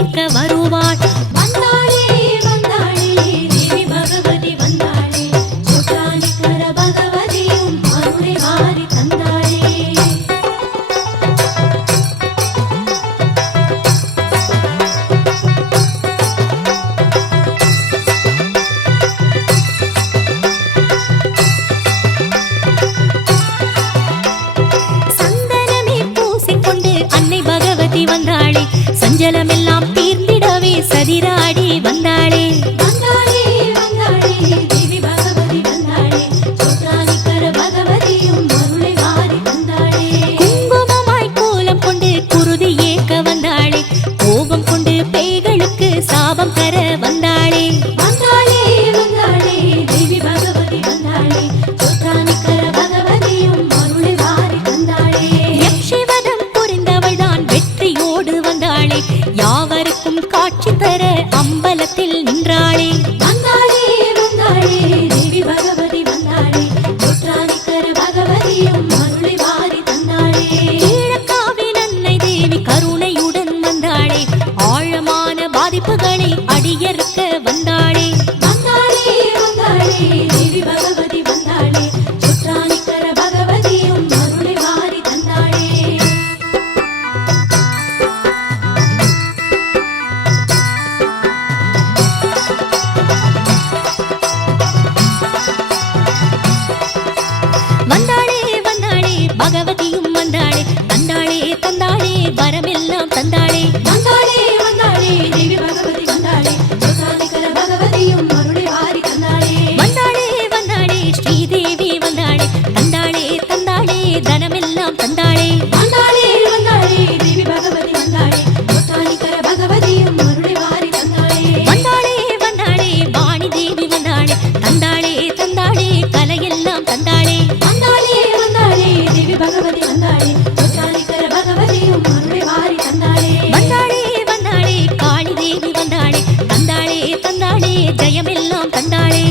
ஏற்க வருவாள். வந்தாளே வந்தாளே தேவி பகவதி வந்தாளே, சொற்றானிக்கர பகவதியும் அருளை வாரி தந்தாளே. சந்தனமே பூசிக்கொண்டு அன்னை பகவதி வந்தாளே, சஞ்சலமெல்லாம் தீர்ந்திடவே சதிராடி வந்தாளே. வந்தாளே வந்தாளே தேவி பகவதி வந்தாளே, சொற்றானிக்கர பகவதியும் அருளை வாரி தந்தாளே. குங்குமமாய் கோலம் கொண்டு குருதி ஏற்க வந்தாளே, கோபம் கொண்டு பேய்களுக்கு சாபம் தர வந்தாளே. வந்தாளே வந்தாளே தேவி பகவதி வந்தாளே, சொற்றானிக்கர பகவதியும் அருளை வாரி தந்தாளே. யக்ஷிவதம் புரிந்தவள்தான் வெற்றியோடு வந்தாளே, யாவருக்கும் காட்சி தர அம்பலத்தில் நின்றாளே. வந்தாளே வந்தாளே தேவி பகவதி வந்தாளே, சொற்றானிக்கர பகவதியும் அருளை வாரி தந்தாளே. கீழக்காவின் அன்னை தேவி கருணையுடன் வந்தாளே, ஆழமான பாதிப்புகளை அடியறுக்க வந்தாளே. வந்தாளே வந்தாளே தேவி பகவதி வந்தாளே, சொற்றானிக்கர பகவதியும் அருளை வாரி தந்தாளே. வந்தாளே வந்தாளே பகவதியும் வந்தாளே, தந்தாளே தந்தாளே வரமெல்லாம் தந்தாளே. வந்தாளே வந்தாளே தேவி பகவதி வந்தாளே, சொற்றானிக்கர பகவதியும் அருளை வாரி தந்தாளே. வந்தாளே வந்தாளே ஸ்ரீதேவி வந்தாளே, தந்தாளே தந்தாளே தனமெல்லாம் தந்தாளே. வந்தாளே வந்தாளே தேவி பகவதி வந்தாளே, சொற்றானிக்கர பகவதியும் அருளை வாரி தந்தாளே. வந்தாளே வந்தாளே வாணி தேவி வந்தாளே, தந்தாளே தந்தாளே கலையெல்லாம் தந்தாளே. வந்தாளே வந்தாளே தேவி பகவதி வந்தாளே, சொற்றானிக்கர பகவதியும் அருளை வாரி தந்தாளே. வந்தாளே வந்தாளே காளி தேவி வந்தாளே, தந்தாளே தந்தாளே ஜெயமெல்லாம் தந்தாளே.